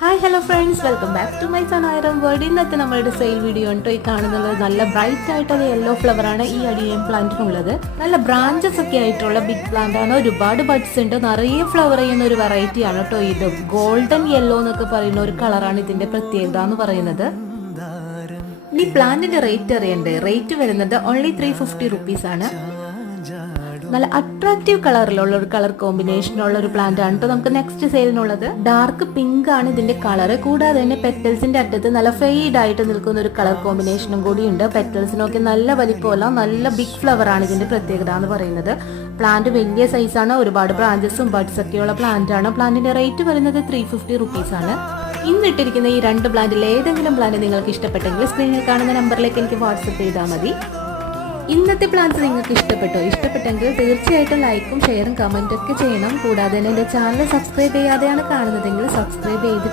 Hi hello friends, welcome back to my സനായിരം world. ഇന്നത്തെ നമ്മളുടെ സെയിൽ വീഡിയോ ഉണ്ടോ ഈ കാണുന്നത് നല്ല ബ്രൈറ്റ് ആയിട്ടുള്ള യെല്ലോ ഫ്ലവർ ആണ് ഈ അഡിനിയം പ്ലാന്റിനുള്ളത്. നല്ല ബ്രാഞ്ചസ് ഒക്കെ ആയിട്ടുള്ള ബിഗ് പ്ലാന്റ് ആണ്. ഒരുപാട് ബഡ്സ് ഉണ്ട്, നിറയെ ഫ്ലവർ ചെയ്യുന്ന ഒരു വെറൈറ്റി ആണ് കേട്ടോ ഇത്. ഗോൾഡൻ യെല്ലോ എന്നൊക്കെ പറയുന്ന ഒരു കളറാണ് ഇതിന്റെ പ്രത്യേകത എന്ന് പറയുന്നത്. ഈ പ്ലാന്റിന്റെ റേറ്റ് അറിയണ്ടേ? റേറ്റ് വരുന്നത് ഓൺലി 350 റുപ്പീസ് ആണ്. നല്ല അട്രാക്റ്റീവ് കളറിലുള്ള ഒരു കളർ കോമ്പിനേഷനുള്ള ഒരു പ്ലാന്റ് ആണ് കേട്ടോ നമുക്ക് നെക്സ്റ്റ് സെയിലിനുള്ളത്. ഡാർക്ക് പിങ്ക് ആണ് ഇതിന്റെ കളർ. കൂടാതെ തന്നെ പെറ്റൽസിന്റെ അറ്റത്ത് നല്ല ഫെയ്ഡ് ആയിട്ട് നിൽക്കുന്ന ഒരു കളർ കോമ്പിനേഷനും കൂടിയുണ്ട്. പെറ്റൽസിനൊക്കെ നല്ല വലിപ്പമല്ല, നല്ല ബിഗ് ഫ്ലവർ ആണ് ഇതിന്റെ പ്രത്യേകത എന്ന് പറയുന്നത്. പ്ലാന്റ് വലിയ സൈസാണ്, ഒരുപാട് ബ്രാഞ്ചസും ബഡ്സ് ഒക്കെയുള്ള പ്ലാന്റ് ആണ്. പ്ലാന്റിന്റെ റേറ്റ് വരുന്നത് 350 റുപ്പീസ് ആണ്. ഇന്നിട്ടിരിക്കുന്ന ഈ രണ്ട് പ്ലാന്റിൽ ഏതെങ്കിലും പ്ലാന്റ് നിങ്ങൾക്ക് ഇഷ്ടപ്പെട്ടെങ്കിൽ സ്ക്രീനിൽ കാണുന്ന നമ്പറിലേക്ക് എനിക്ക് വാട്സപ്പ് ചെയ്താൽ മതി. ഇന്നത്തെ പ്ലാൻസ് നിങ്ങൾക്ക് ഇഷ്ടപ്പെട്ടെങ്കിൽ തീർച്ചയായിട്ടും ലൈക്കും ഷെയറും കമൻറ്റും ഒക്കെ ചെയ്യണം. കൂടാതെ തന്നെ എൻ്റെ ചാനൽ സബ്സ്ക്രൈബ് ചെയ്യാതെയാണ് കാണുന്നതെങ്കിൽ സബ്സ്ക്രൈബ് ചെയ്ത്